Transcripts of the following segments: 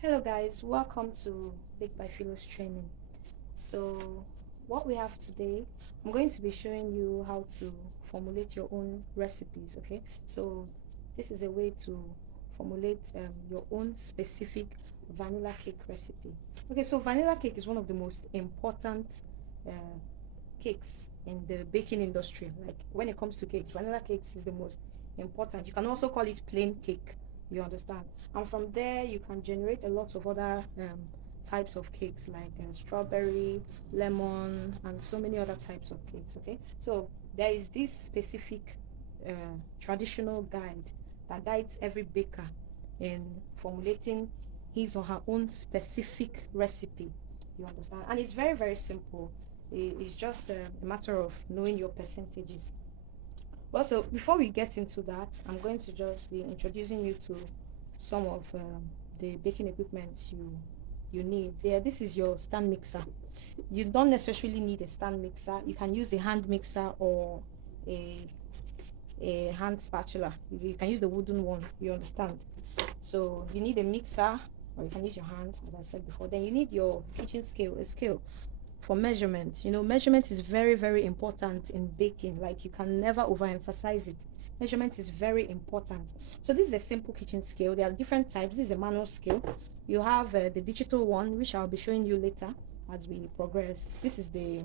Hello guys, welcome to Bake by Philo's training. So what we have today, I'm going to be showing you how to formulate your own recipes, okay? So this is a way to formulate your own specific vanilla cake recipe. Okay, so vanilla cake is one of the most important uh, cakes in the baking industry. Like when it comes to cakes, vanilla cakes is the most important. You can also call it plain cake, you understand? And from there, you can generate a lot of other types of cakes like strawberry, lemon, and so many other types of cakes. Okay, so there is this specific uh, traditional guide that guides every baker in formulating his or her own specific recipe. You understand? And it's very, very simple. It's just a matter of knowing your percentages. Well, so before we get into that, I'm going to just be introducing you to some of the baking equipment you need. There, this is your stand mixer. You don't necessarily need a stand mixer. You can use a hand mixer or a hand spatula. You can use the wooden one. You understand? So you need a mixer, or you can use your hand, as I said before. Then you need your kitchen scale, a scale for measurement. You know, measurement is very, very important in baking. Like you can never overemphasize it. Measurement is very important. So this is a simple kitchen scale. There are different types. This is a manual scale. You have the digital one, which I'll be showing you later as we progress. This is the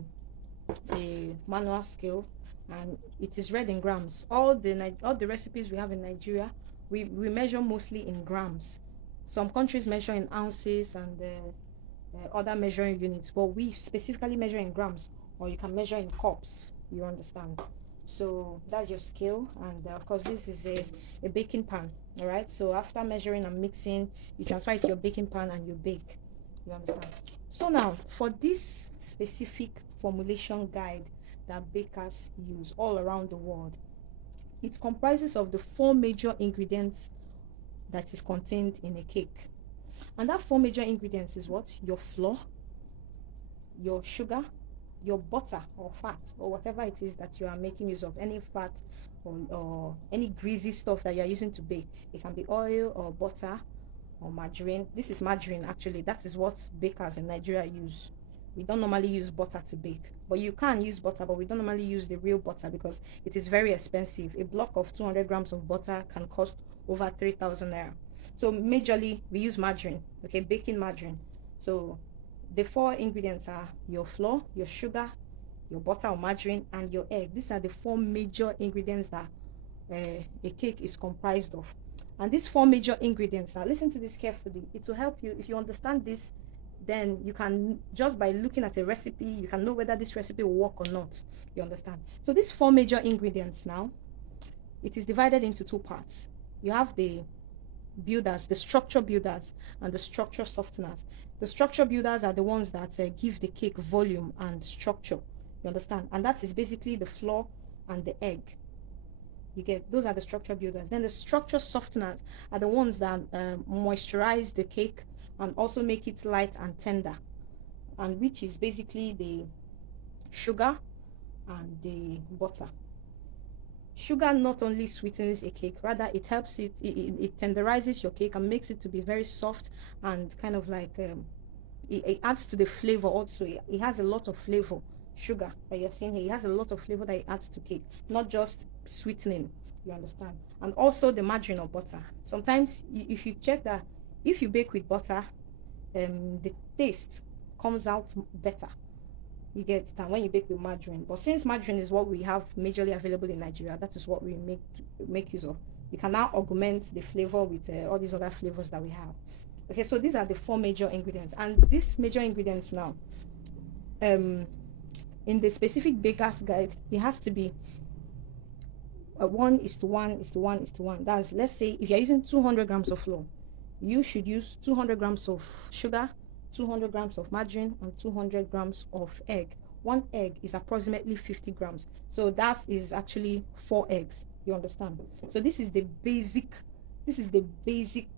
manual scale, and it is read in grams. All the recipes we have in Nigeria, we measure mostly in grams. Some countries measure in ounces and other measuring units, but we specifically measure in grams, or you can measure in cups. You understand? So that's your scale, and of course this is a baking pan. All right, so after measuring and mixing, you transfer it to your baking pan and you bake. You understand? So now for this specific formulation guide that bakers use all around the world, it comprises of the four major ingredients that is contained in a cake. And that four major ingredients is what? Your flour, your sugar, your butter or fat, or whatever it is that you are making use of, any fat or any greasy stuff that you are using to bake. It can be oil or butter or margarine. This is margarine actually. That is what bakers in Nigeria use. We don't normally use butter to bake, but you can use butter, but we don't normally use the real butter because it is very expensive. A block of 200 grams of butter can cost over 3,000 naira. So majorly we use margarine, okay, baking margarine. So the four ingredients are your flour, your sugar, your butter or margarine, and your egg. These are the four major ingredients that a cake is comprised of. And these four major ingredients, now listen to this carefully. It will help you if you understand this. Then you can, just by looking at a recipe, you can know whether this recipe will work or not. You understand? So these four major ingredients now, it is divided into two parts. You have the builders, the structure builders, and the structure softeners. The structure builders are the ones that give the cake volume and structure. You understand? And that is basically the flour and the egg. You get, those are the structure builders. Then the structure softeners are the ones that moisturize the cake and also make it light and tender, and which is basically the sugar and the butter. Sugar not only sweetens a cake, rather it helps it tenderizes your cake and makes it to be very soft and kind of like it adds to the flavor also. It has a lot of flavor. Sugar that you're seeing here, it has a lot of flavor that it adds to cake, not just sweetening. You understand? And also the margarine or butter. Sometimes if you check that, if you bake with butter, the taste comes out better, you get, than when you bake with margarine. But since margarine is what we have majorly available in Nigeria, that is what we make use of. You can now augment the flavor with all these other flavors that we have. Okay, so these are the four major ingredients, and these major ingredients now, um in the specific baker's guide, it has to be 1:1:1:1. That's, let's say if you're using 200 grams of flour, you should use 200 grams of sugar, 200 grams of margarine, and 200 grams of egg. One egg is approximately 50 grams. So that is actually four eggs. You understand? So this is the basic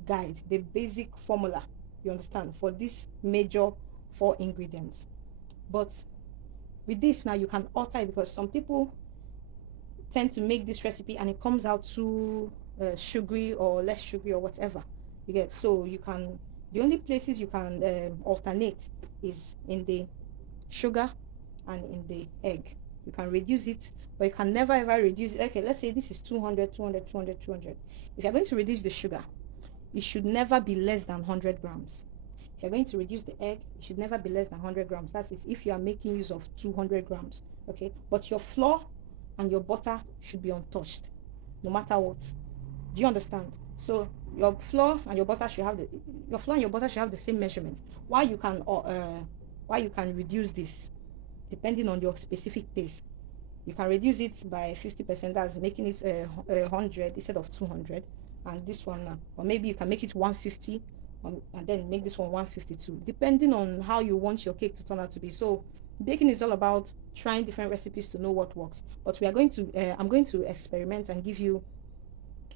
guide, the basic formula, you understand, for these major four ingredients. But with this now, you can alter it because some people tend to make this recipe and it comes out too sugary or less sugary or whatever. You get, so you can The only places you can alternate is in the sugar and in the egg. You can reduce it, but you can never ever reduce it. Okay, let's say this is 200, 200, 200, 200. If you're going to reduce the sugar, it should never be less than 100 grams. If you're going to reduce the egg, it should never be less than 100 grams. That's it if you are making use of 200 grams. Okay, but your flour and your butter should be untouched, no matter what. Do you understand? So your flour and your butter should have the same measurement. Why you can reduce this depending on your specific taste. You can reduce it by 50%, that's making it 100 instead of 200, and this one now, or maybe you can make it 150 and then make this one 152, depending on how you want your cake to turn out to be. So baking is all about trying different recipes to know what works. But we are going to I'm going to experiment and give you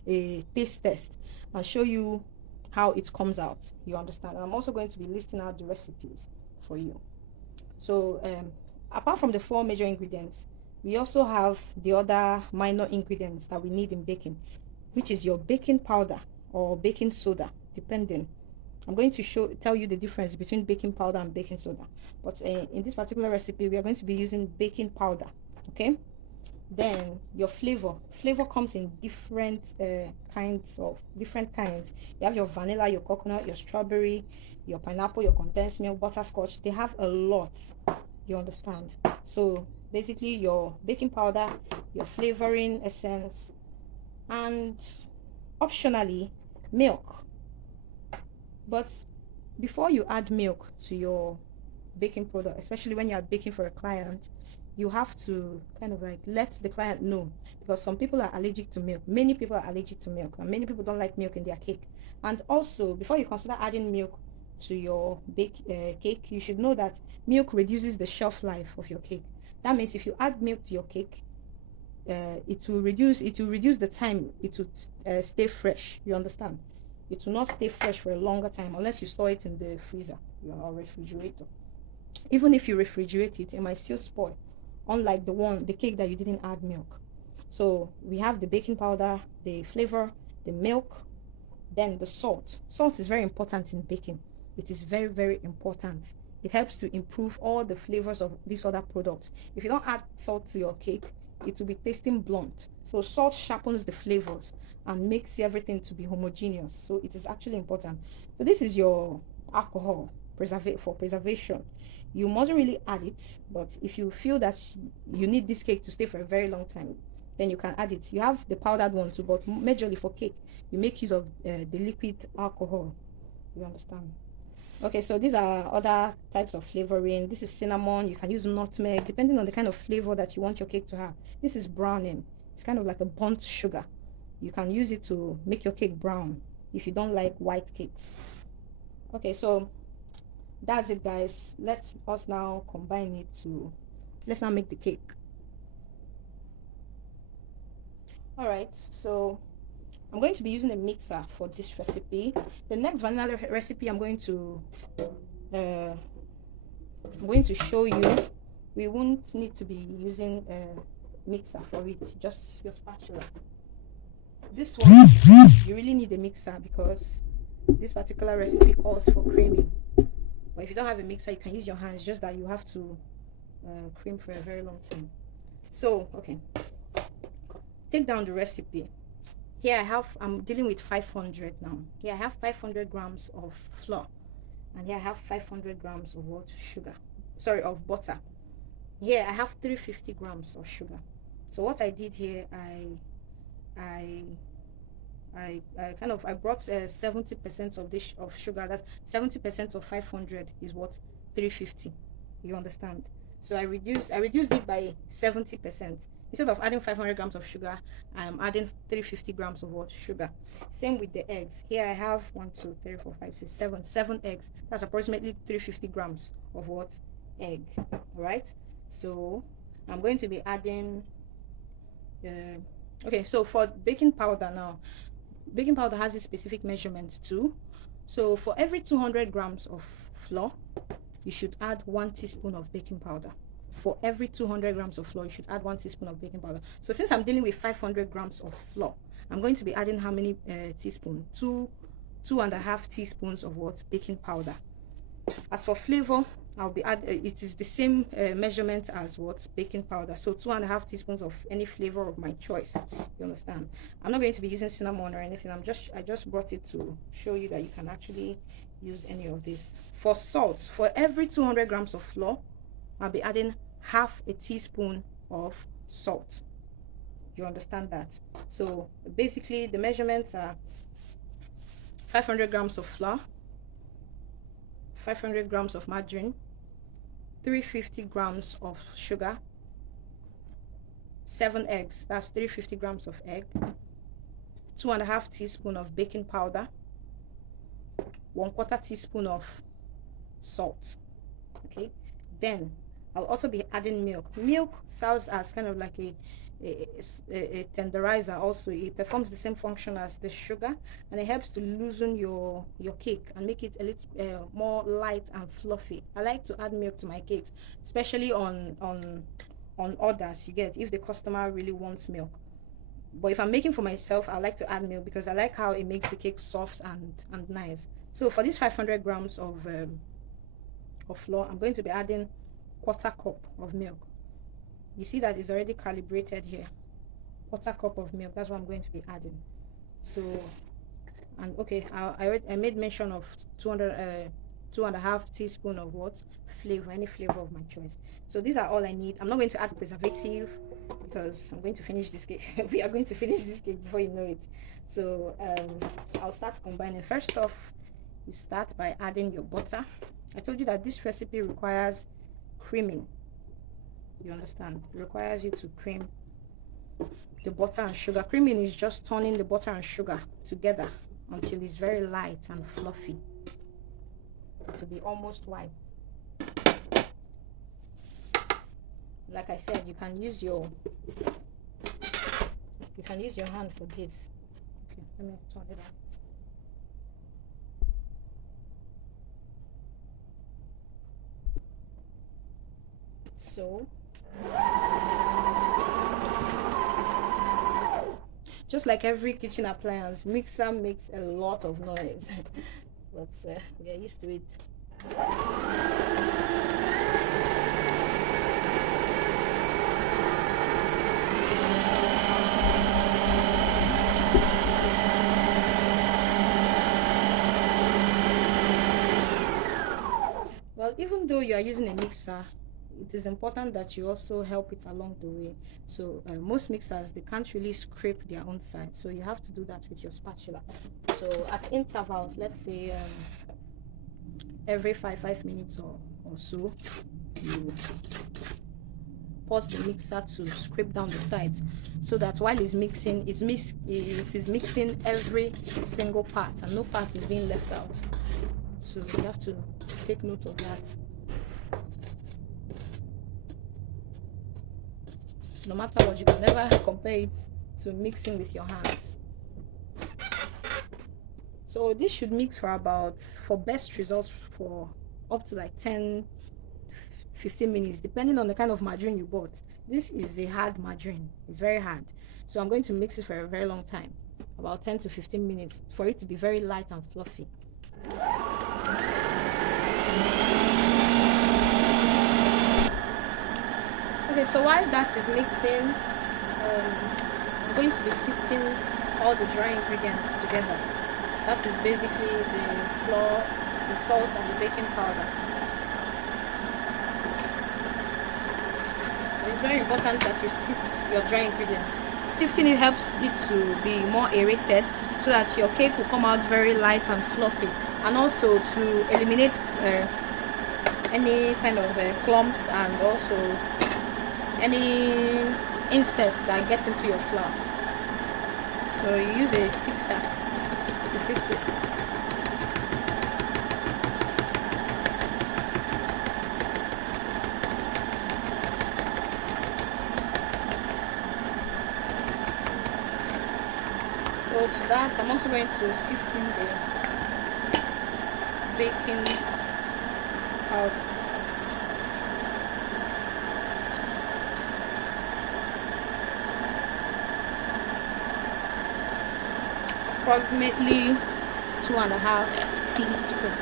a taste test and show you how it comes out. You understand? And I'm also going to be listing out the recipes for you. So apart from the 4 major ingredients, we also have the other minor ingredients that we need in baking, which is your baking powder or baking soda, depending. I'm going to tell you the difference between baking powder and baking soda. But in this particular recipe, we are going to be using baking powder. Okay. Then your flavor comes in different kinds. You have your vanilla, your coconut, your strawberry, your pineapple, your condensed milk, butterscotch. They have a lot. You understand? So basically your baking powder, your flavoring essence, and optionally milk. But before you add milk to your baking product, especially when you are baking for a client, you have to kind of like let the client know, because some people are allergic to milk. Many people are allergic to milk, and many people don't like milk in their cake. And also, before you consider adding milk to your cake, you should know that milk reduces the shelf life of your cake. That means if you add milk to your cake, it will reduce the time it will stay fresh. You understand? It will not stay fresh for a longer time unless you store it in the freezer or refrigerator. Even if you refrigerate it, it might still spoil, unlike the cake that you didn't add milk. So we have the baking powder, the flavor, the milk, then the salt. Salt is very important in baking. It is very, very important. It helps to improve all the flavors of these other products. If you don't add salt to your cake, it will be tasting blunt. So salt sharpens the flavors and makes everything to be homogeneous. So it is actually important. So this is your alcohol for preservation. You mustn't really add it, but if you feel that you need this cake to stay for a very long time, then you can add it. You have the powdered one too, but majorly for cake, you make use of the liquid alcohol. You understand? Okay, so these are other types of flavoring. This is cinnamon. You can use nutmeg, depending on the kind of flavor that you want your cake to have. This is browning. It's kind of like a burnt sugar. You can use it to make your cake brown if you don't like white cakes. Okay, so that's it, guys. Let's now combine it to, let's now make the cake. All right, so I'm going to be using a mixer for this recipe. The next vanilla recipe I'm going to show you, we won't need to be using a mixer for it, just your spatula. This one, you really need a mixer because this particular recipe calls for creaming. But if you don't have a mixer, you can use your hands, just that you have to cream for a very long time. So, okay, take down the recipe. Here I'm dealing with 500 now. Here I have 500 grams of flour, and here I have 500 grams of of butter. Here I have 350 grams of sugar. So what I did here, I brought 70% of this of sugar. That 70% of 500 is what 350. You understand? So I reduced it by 70%. Instead of adding 500 grams of sugar, I'm adding 350 grams of what? Sugar. Same with the eggs. Here I have 1, 2, 3, 4, 5, 6, 7 eggs. That's approximately 350 grams of what? Egg. All right. So I'm going to be adding. Okay. So for baking powder now, baking powder has a specific measurement too. So for every 200 grams of flour, you should add 1 teaspoon of baking powder. For every 200 grams of flour, you should add 1 teaspoon of baking powder. So since I'm dealing with 500 grams of flour, I'm going to be adding how many teaspoons? 2 2.5 teaspoons of what? Baking powder. As for flavor, I'll be it is the same measurement as what? Baking powder. So 2.5 teaspoons of any flavor of my choice. You understand? I'm not going to be using cinnamon or anything. I just brought it to show you that you can actually use any of this. For salt, for every 200 grams of flour, I'll be adding half a teaspoon of salt. You understand that? So basically the measurements are 500 grams of flour, 500 grams of margarine, 350 grams of sugar, 7 eggs, that's 350 grams of egg, 2.5 teaspoon of baking powder, 1/4 teaspoon of salt. Okay, then I'll also be adding milk. Milk serves as kind of like a tenderizer. Also, it performs the same function as the sugar, and it helps to loosen your cake and make it a little more light and fluffy. I like to add milk to my cakes, especially on orders. You get, if the customer really wants milk. But if I'm making for myself, I like to add milk because I like how it makes the cake soft and nice. So for this 500 grams of flour, I'm going to be adding 1/4 cup of milk. You see that it's already calibrated here. 1/4 cup of milk, that's what I'm going to be adding. So, and okay, I made mention of 2.5 teaspoon of what? Flavor, any flavor of my choice. So these are all I need. I'm not going to add preservative because I'm going to finish this cake. We are going to finish this cake before you know it. So I'll start combining. First off, you start by adding your butter. I told you that this recipe requires creaming. You understand? It requires you to cream the butter and sugar. Creaming is just turning the butter and sugar together until it's very light and fluffy, to be almost white. Like I said, you can use your hand for this. Okay, let me turn it on. So just like every kitchen appliance, mixer makes a lot of noise. But we are used to it. Well, even though you are using a mixer, it is important that you also help it along the way. So most mixers, they can't really scrape their own side, so you have to do that with your spatula. So at intervals, let's say every 5 minutes or so, you pause the mixer to scrape down the sides, so that while it's mixing, it is mixing every single part and no part is being left out. So you have to take note of that. No matter what, you can never compare it to mixing with your hands. So this should mix for best results, for up to like 10-15 minutes, depending on the kind of margarine you bought. This is a hard margarine, it's very hard, so I'm going to mix it for a very long time, about 10 to 15 minutes, for it to be very light and fluffy. Okay, so while that is mixing, I'm going to be sifting all the dry ingredients together. That is basically the flour, the salt, and the baking powder. It's very important that you sift your dry ingredients. Sifting it helps it to be more aerated, so that your cake will come out very light and fluffy, and also to eliminate any kind of clumps and also any insects that get into your flour. So you use a sifter to sift it. So to that, I'm also going to sift in the baking powder. Approximately 2.5 teaspoons.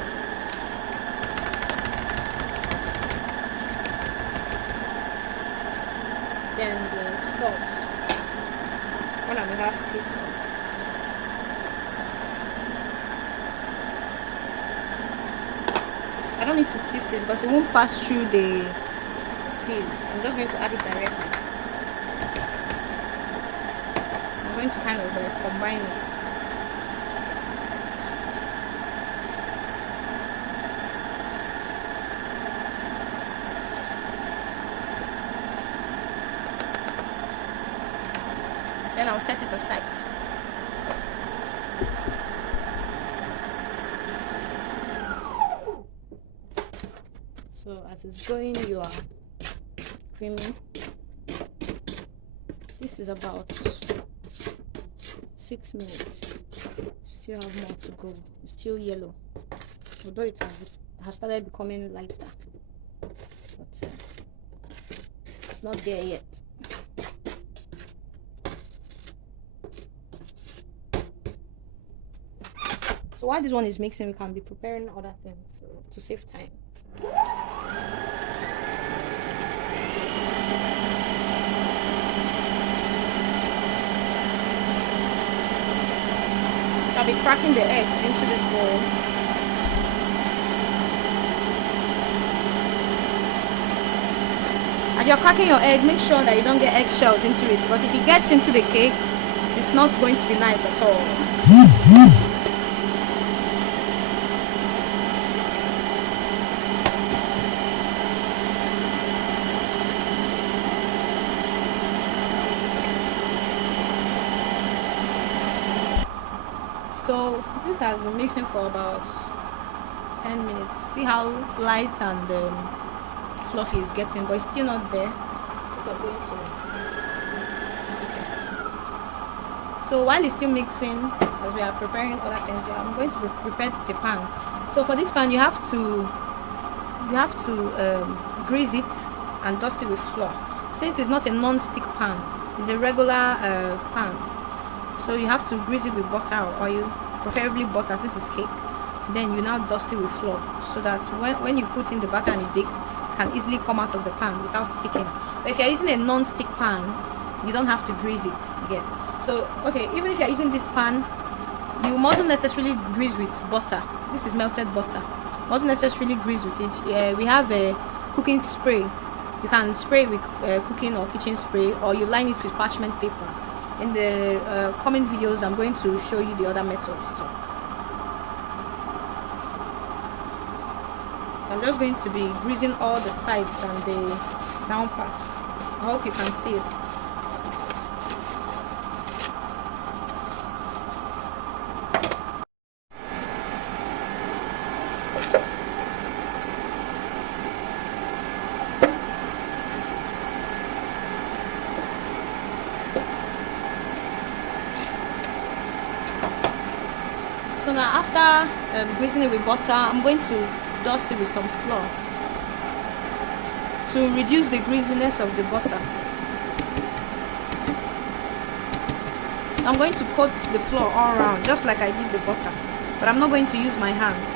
Then the salt, 1.5 teaspoons. I don't need to sift it because it won't pass through the sieve. I'm just going to add it directly. I'm going to kind of combine it. Then I'll set it aside. So as it's going, you are creaming. This is about 6 minutes. Still have more to go. It's still yellow, although it has started becoming lighter, but it's not there yet. So while this one is mixing, we can be preparing other things, so to save time. I'll be cracking the eggs into this bowl. As you're cracking your egg, make sure that you don't get eggshells into it, because if it gets into the cake, it's not going to be nice at all. So this has been mixing for about 10 minutes. See how light and fluffy is getting, but it's still not there. So while it's still mixing, as we are preparing other things, I'm going to prepare the pan. So for this pan, you have to grease it and dust it with flour. Since it's not a non-stick pan, it's a regular pan. So you have to grease it with butter or oil, preferably butter since it's cake. Then you now dust it with flour, so that when you put in the batter and it bakes, it can easily come out of the pan without sticking. But if you're using a non-stick pan, you don't have to grease it, you get. So okay, even if you're using this pan, you mustn't necessarily grease with butter. This is melted butter. Mustn't necessarily grease with it. We have a cooking spray. You can spray with cooking or kitchen spray, or you line it with parchment paper. In the coming videos, I'm going to show you the other methods too. So I'm just going to be greasing all the sides and the down part. I hope you can see it. So now after greasing it with butter, I'm going to dust it with some flour to reduce the greasiness of the butter. I'm going to coat the flour all around, just like I did the butter, but I'm not going to use my hands,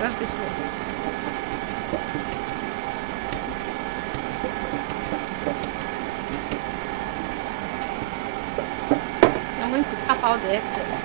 just this way. I'm going to tap out the excess.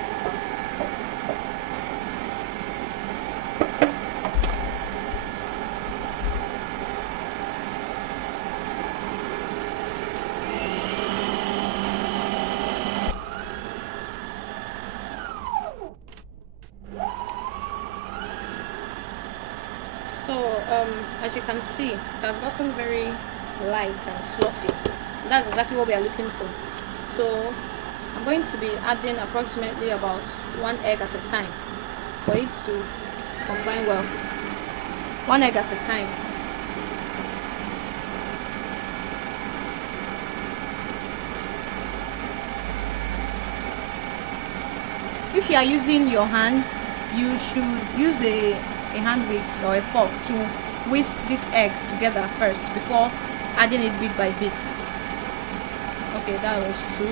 So as you can see, it has gotten very light and fluffy. That's exactly what we are looking for. So I'm going to be adding approximately about 1 egg at a time for it to combine well. 1 egg at a time. If you are using your hand, you should use a hand whisk or a fork to whisk this egg together first before adding it bit by bit. Okay, that was 2.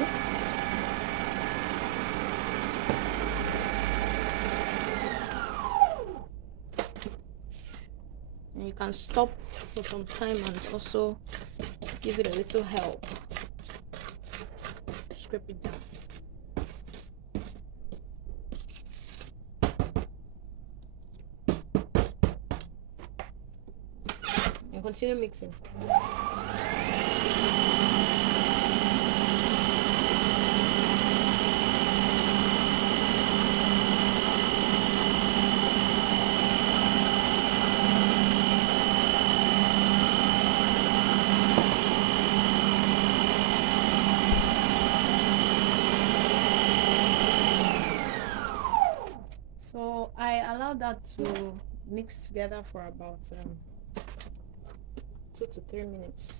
and you can stop for some time and also give it a little help. Scrape it down. And continue mixing. So I allow that to mix together for about 2 to 3 minutes.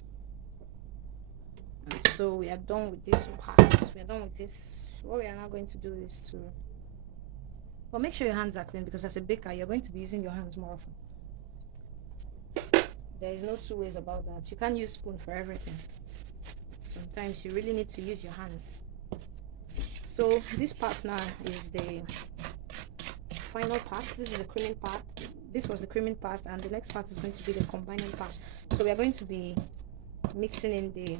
And so we are done with this part. We are done with this. What we are now going to do is to, well, make sure your hands are clean, because as a baker you're going to be using your hands more often. There is no two ways about that. You can't use spoon for everything. Sometimes you really need to use your hands. So this part now is the final part. This is the creaming part. This was the creaming part, and the next part is going to be the combining part. So we are going to be mixing in the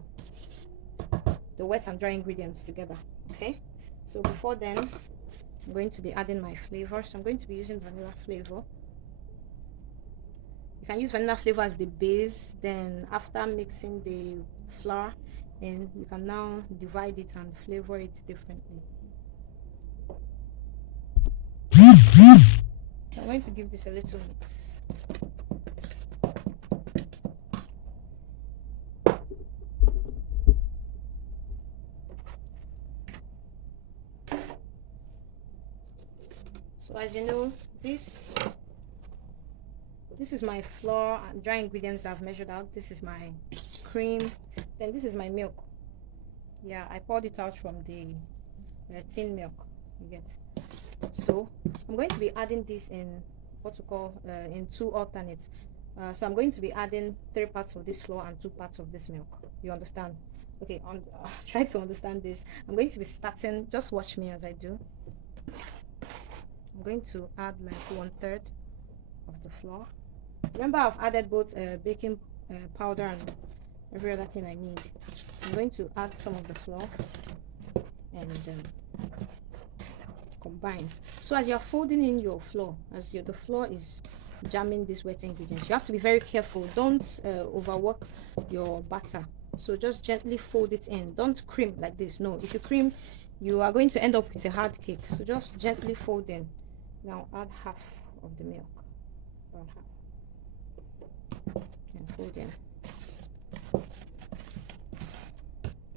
wet and dry ingredients together. Okay, so before then I'm going to be adding my flavor. So I'm going to be using vanilla flavor. You can use vanilla flavor as the base, then after mixing the flour in, you can now divide it and flavor it differently. I'm going to give this a little mix. So as you know, this is my flour and dry ingredients that I've measured out. This is my cream, then this is my milk. Yeah, I poured it out from the tin milk, you get. So I'm going to be adding this in what to call in 2 alternates. So I'm going to be adding 3 parts of this flour and 2 parts of this milk. You understand? Okay, try to understand this. I'm going to be starting, just watch me as I do. I'm going to add like 1/3 of the flour. Remember, I've added both baking powder and every other thing I need. I'm going to add some of the flour and combine. So as you're folding in your flour, as the flour is jamming these wet ingredients, you have to be very careful. Don't overwork your batter. So just gently fold it in. Don't crimp like this. No, if you crimp, you are going to end up with a hard cake. So just gently fold in. Now add half of the milk, about half, and fold in.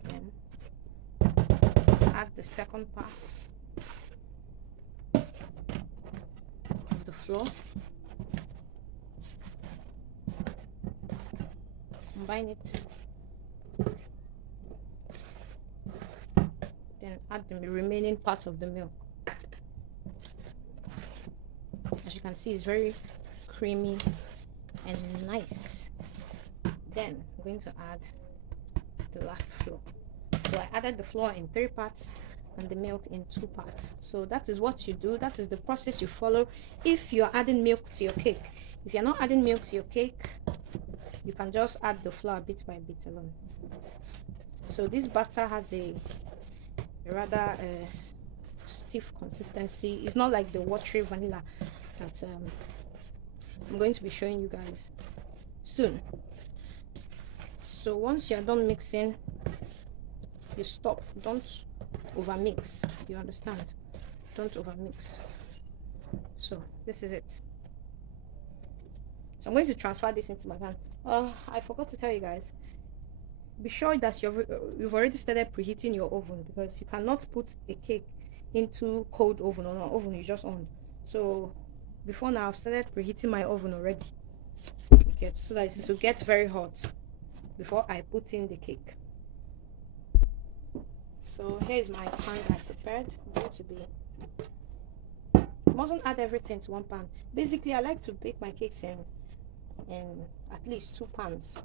Then add the second part of the flour. Combine it. Then add the remaining part of the milk. As you can see, it's very creamy and nice. Then I'm going to add the last flour. So I added the flour in 3 parts and the milk in 2 parts. So that is what you do. That is the process you follow if you're adding milk to your cake. If you're not adding milk to your cake, you can just add the flour bit by bit alone. So this batter has a rather stiff consistency. It's not like the watery vanilla that I'm going to be showing you guys soon. So once you're done mixing, you stop. Don't over mix. You understand? Don't over mix. So this is it. So I'm going to transfer this into my pan. I forgot to tell you guys, be sure that you've already started preheating your oven, because you cannot put a cake into cold oven or an oven you just on. So before now, I've started preheating my oven already, so that it will get very hot before I put in the cake. So here's my pan that I prepared. I'm going to be, you mustn't add everything to one pan. Basically, I like to bake my cakes in at least 2 pans,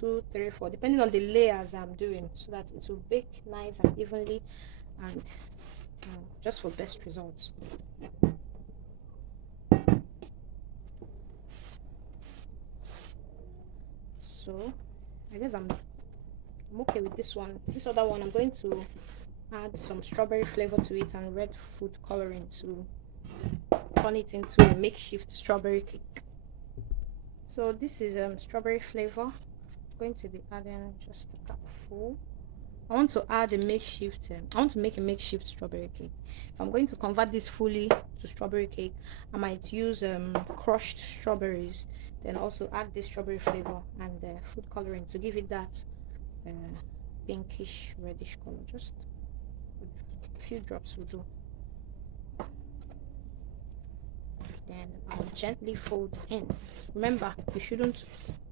2, 3, 4, depending on the layers I'm doing, so that it will bake nice and evenly, and just for best results. So I guess I'm okay with this one. This other one, I'm going to add some strawberry flavor to it and red food coloring to turn it into a makeshift strawberry cake. So this is strawberry flavor. I'm going to be adding just a cupful. I want to add a makeshift I want to make a makeshift strawberry cake. If I'm going to convert this fully to strawberry cake, I might use crushed strawberries, then also add this strawberry flavor and food coloring to give it that pinkish reddish color. Just a few drops will do. Then I'll gently fold in. Remember, you shouldn't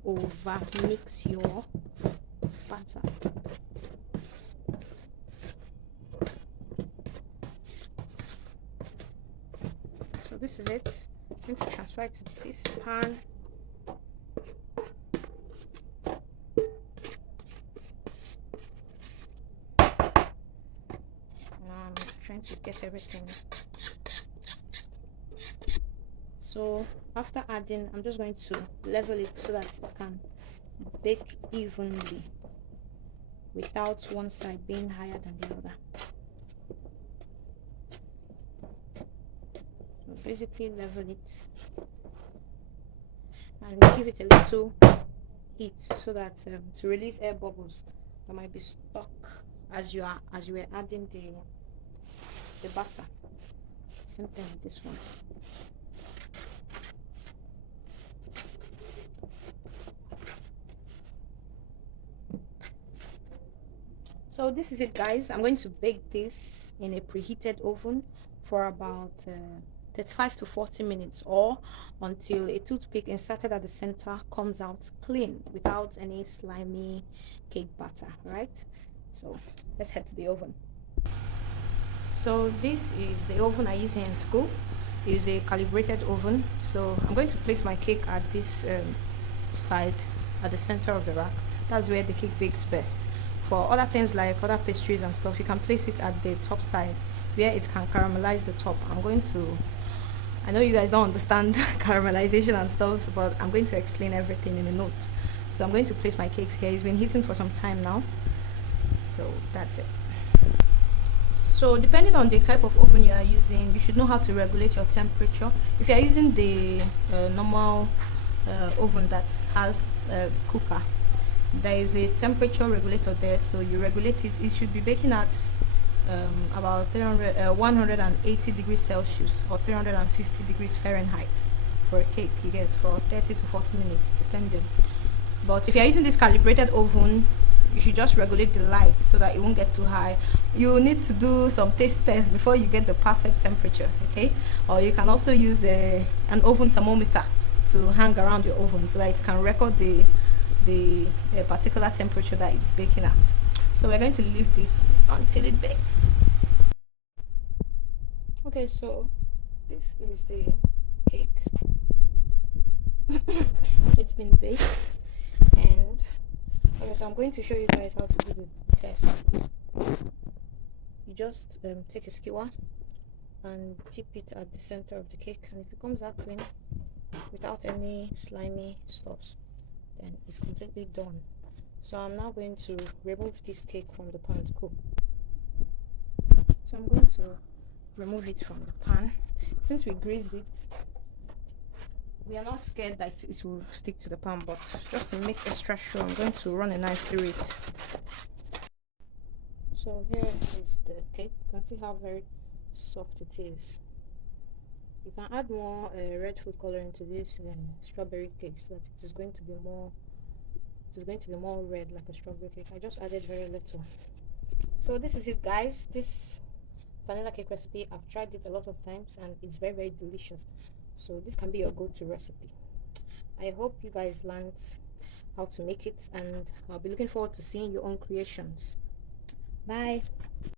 over mix your batter. So this is it. I'm going to transfer it to this pan. I'm trying to get everything. So after adding, I'm just going to level it so that it can bake evenly without one side being higher than the other. So basically level it and give it a little heat so that to release air bubbles that might be stuck as you were adding the batter. Same thing with this one. So this is it, guys. I'm going to bake this in a preheated oven for about 35 to 40 minutes, or until a toothpick inserted at the center comes out clean without any slimy cake batter, right? So let's head to the oven. So this is the oven I use here in school. It is a calibrated oven. So I'm going to place my cake at this side, at the center of the rack. That's where the cake bakes best. For other things like other pastries and stuff, you can place it at the top side where it can caramelize the top. I know you guys don't understand caramelization and stuff, but I'm going to explain everything in a note. So I'm going to place my cakes here. It's been heating for some time now. So that's it. So depending on the type of oven you are using, you should know how to regulate your temperature. If you are using the normal oven that has a cooker, there is a temperature regulator there, so you regulate it. It should be baking at about 180 degrees Celsius or 350 degrees Fahrenheit for a cake. You get for 30 to 40 minutes depending. But if you are using this calibrated oven, you should just regulate the light so that it won't get too high. You need to do some taste tests before you get the perfect temperature, okay? Or you can also use an oven thermometer to hang around your oven so that it can record the particular temperature that it's baking at. So we're going to leave this until it bakes. Okay, so this is the cake. It's been baked, and okay, so I'm going to show you guys how to do the test. You just take a skewer and dip it at the center of the cake, and if it comes out clean without any slimy stuffs, then it's completely done. So I'm now going to remove this cake from the pan to cook. So I'm going to remove it from the pan. Since we greased it, we are not scared that it will stick to the pan, but just to make extra sure, I'm going to run a knife through it. So here is the cake. You can see how very soft it is. You can add more red food coloring to this strawberry cake so that it is going to be more red like a strawberry cake. I just added very little. So this is it, guys. This vanilla cake recipe, I've tried it a lot of times and it's very, very delicious. So this can be your go-to recipe. I hope you guys learned how to make it, and I'll be looking forward to seeing your own creations. Bye.